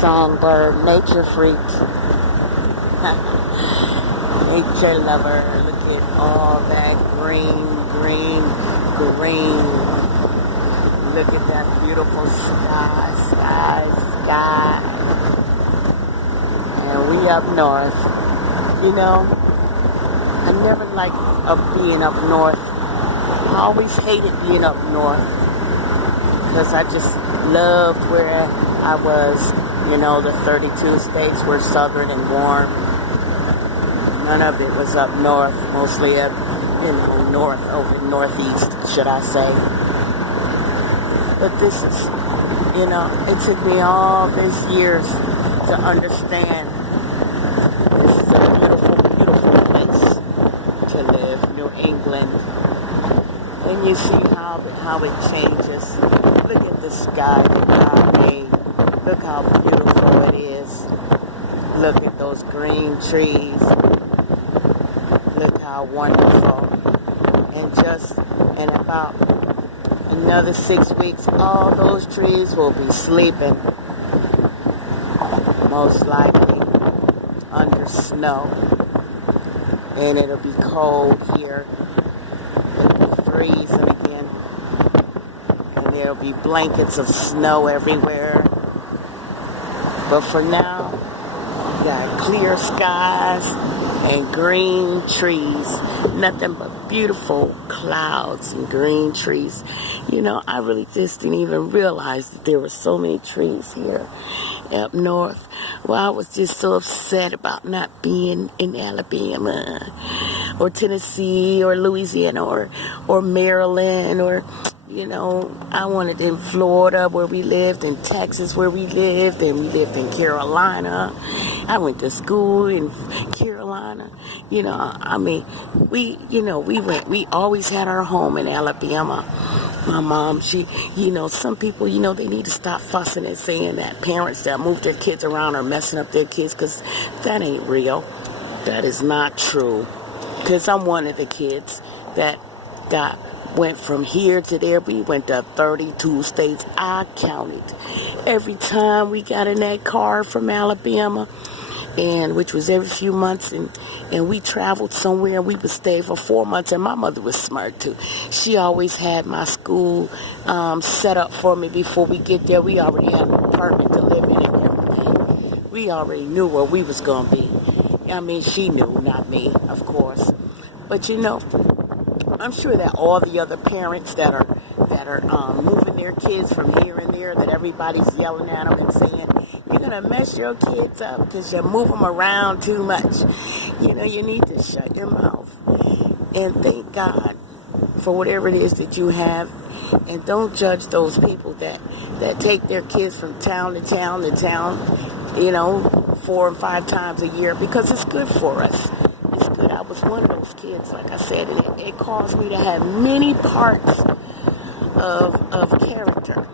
songbird, nature freak, nature lover. Look at all that green, green, green. Look at that beautiful sky, sky, sky. And we up north. You know, I never liked being up north. I always hated being up north because I just loved where I was. You know, the 32 states were southern and warm. None of it was up north, mostly up, north, over northeast, should I say. But this is, it took me all these years to understand this is a beautiful, beautiful place to live, New England. And you see how it changes. Look at the sky that God made. Look how beautiful it is. Look at those green trees. Look how wonderful. And just in about another 6 weeks, all those trees will be sleeping. Most likely under snow. And it'll be cold here. It'll be freezing again. And there'll be blankets of snow everywhere. But for now, we got clear skies and green trees. Nothing but beautiful clouds and green trees. I really just didn't even realize that there were so many trees here up north. Well, I was just so upset about not being in Alabama or Tennessee or Louisiana or Maryland or, I wanted in Florida where we lived, in Texas where we lived, and we lived in Carolina. I went to school in Carolina. We always had our home in Alabama. My mom, some people, they need to stop fussing and saying that parents that move their kids around are messing up their kids, because that ain't real. That is not true. Because I'm one of the kids that went from here to there. We went to 32 states. I counted every time we got in that car from Alabama, and which was every few months, and we traveled somewhere. We would stay for 4 months, and my mother was smart too. She always had my school set up for me before we get there. We already had an apartment to live in and everything. We already knew where we was going to be. She knew, not me, of course. But I'm sure that all the other parents that are moving their kids from here and there, that everybody's yelling at them and saying, you're going to mess your kids up because you move them around too much. You need to shut your mouth and thank God for whatever it is that you have. And don't judge those people that take their kids from town to town to town, 4 and 5 times a year, because it's good for us. It's good. I was one of those kids, like I said, and it caused me to have many parts of character,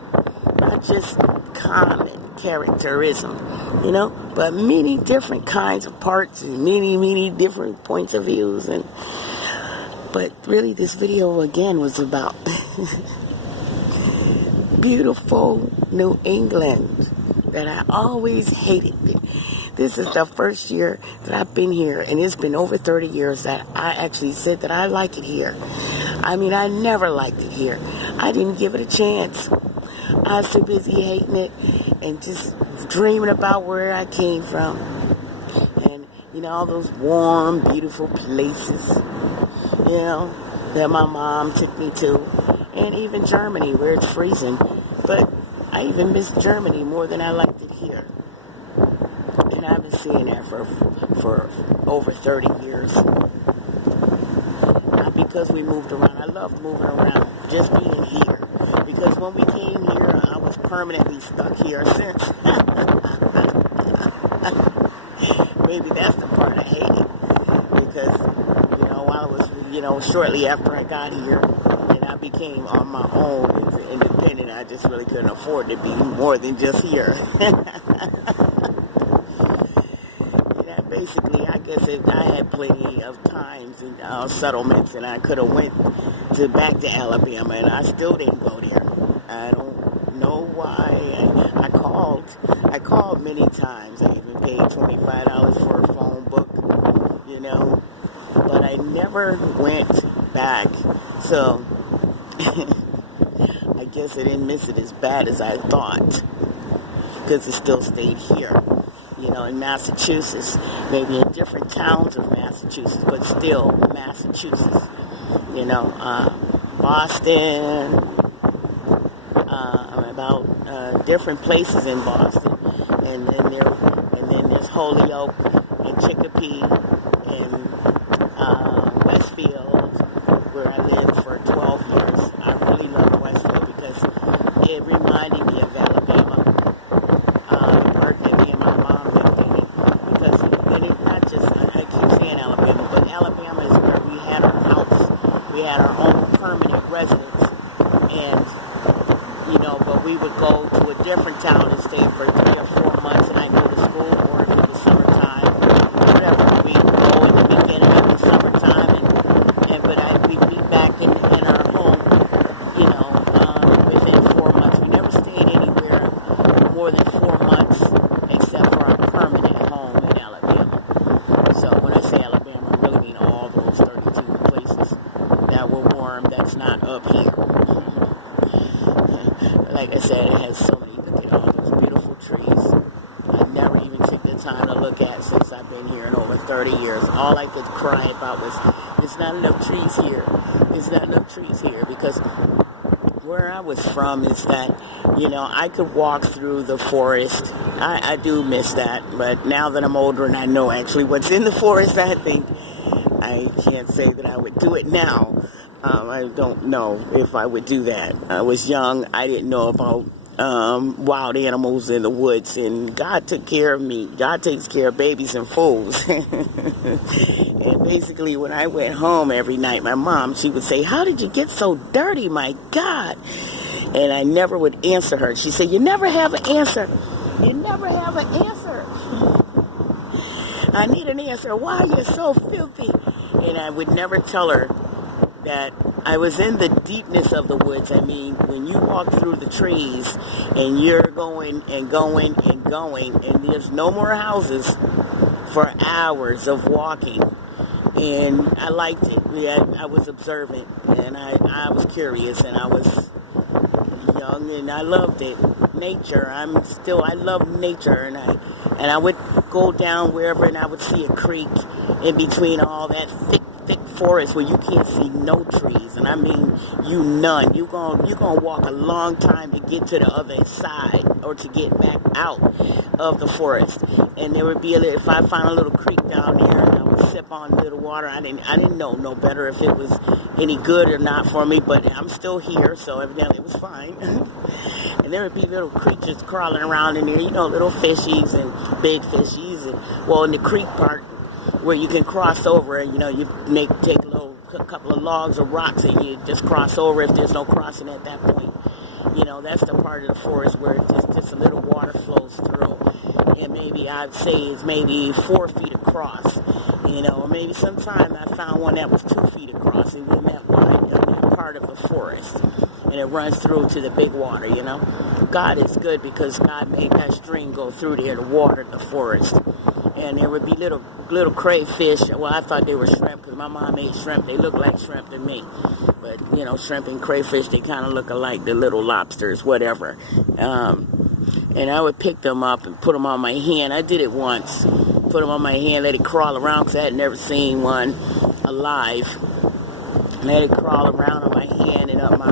not just common characterism, but many different kinds of parts and many different points of views. But really, this video again was about beautiful New England that I always hated. This is the first year that I've been here, and it's been over 30 years that I actually said that I like it here. I never liked it here. I didn't give it a chance. I was so busy hating it and just dreaming about where I came from. And, all those warm, beautiful places, that my mom took me to. And even Germany, where it's freezing. But I even miss Germany more than I liked it here. And I've been seeing that for over 30 years. Not because we moved around. I loved moving around, just being here. Because when we came here, I was permanently stuck here since. Maybe that's the part I hated. Because, while I was, shortly after I got here, and I became on my own and independent, I just really couldn't afford to be more than just here. Basically, I guess I had plenty of times and settlements, and I could have went back to Alabama, and I still didn't go there. I don't know why. I called called. I called many times. I even paid $25 for a phone book, but I never went back. So I guess I didn't miss it as bad as I thought, because it still stayed here, in Massachusetts, maybe in different towns of Massachusetts, but still Massachusetts, Boston, about different places in Boston, and then there's Holyoke and Chicopee and Westfield, where I lived for 12 years. I really loved Westfield because it reminded me of Alabama, the part that me and my mom lived in. Because not just, I keep saying Alabama, but Alabama is where we had our house. We had our own permanent residence. And, but we would go to a different town and stay for 3 or 4 months, and I'd go to school, or if it was summertime, whatever, we'd go in the beginning of the summertime, we'd be back in our home, within 4 months. We never stayed anywhere more than 4 months, except for our permanent home in Alabama. So when I say Alabama, I really mean all those 32 places that were warm, that's not up here. Like I said, it has so many, look at all those beautiful trees. I never even took the time to look at since I've been here in over 30 years. All I could cry about was, there's not enough trees here. There's not enough trees here, because where I was from is that, I could walk through the forest. I do miss that, but now that I'm older and I know actually what's in the forest, I think I can't say that I would do it now. I don't know if I would do that. I was young. I didn't know about wild animals in the woods, and God took care of me. God takes care of babies and fools. And basically, when I went home every night, my mom, she would say, "How did you get so dirty, my God?" And I never would answer her. She said, "You never have an answer. You never have an answer. I need an answer. Why are you so filthy?" And I would never tell her that I was in the deepness of the woods. I mean, when you walk through the trees and you're going and going and going, and there's no more houses for hours of walking. And I liked it. Yeah, I was observant, and I was curious, and I was young, and I loved it. Nature. I love nature, and I would go down wherever, and I would see a creek in between all that thick forest where you can't see no trees, and I mean none. You're gonna walk a long time to get to the other side, or to get back out of the forest. And there would be if I found a little creek down there, and I would sip on a little water. I didn't know no better if it was any good or not for me, but I'm still here, so evidently it was fine. And there would be little creatures crawling around in there, little fishies and big fishies, and in the creek part where you can cross over, and you take a couple of logs or rocks, and you just cross over if there's no crossing at that point. That's the part of the forest where just a little water flows through, and maybe I'd say it's maybe 4 feet across, or maybe sometime I found one that was 2 feet across, and in that part of the forest, and it runs through to the big water. God is good, because God made that stream go through there to water the forest. And there would be little crayfish. Well, I thought they were shrimp, because my mom ate shrimp. They look like shrimp to me. But, shrimp and crayfish, they kind of look alike, the little lobsters, whatever. And I would pick them up and put them on my hand. I did it once. Put them on my hand, let it crawl around, because I had never seen one alive. Let it crawl around on my hand and up my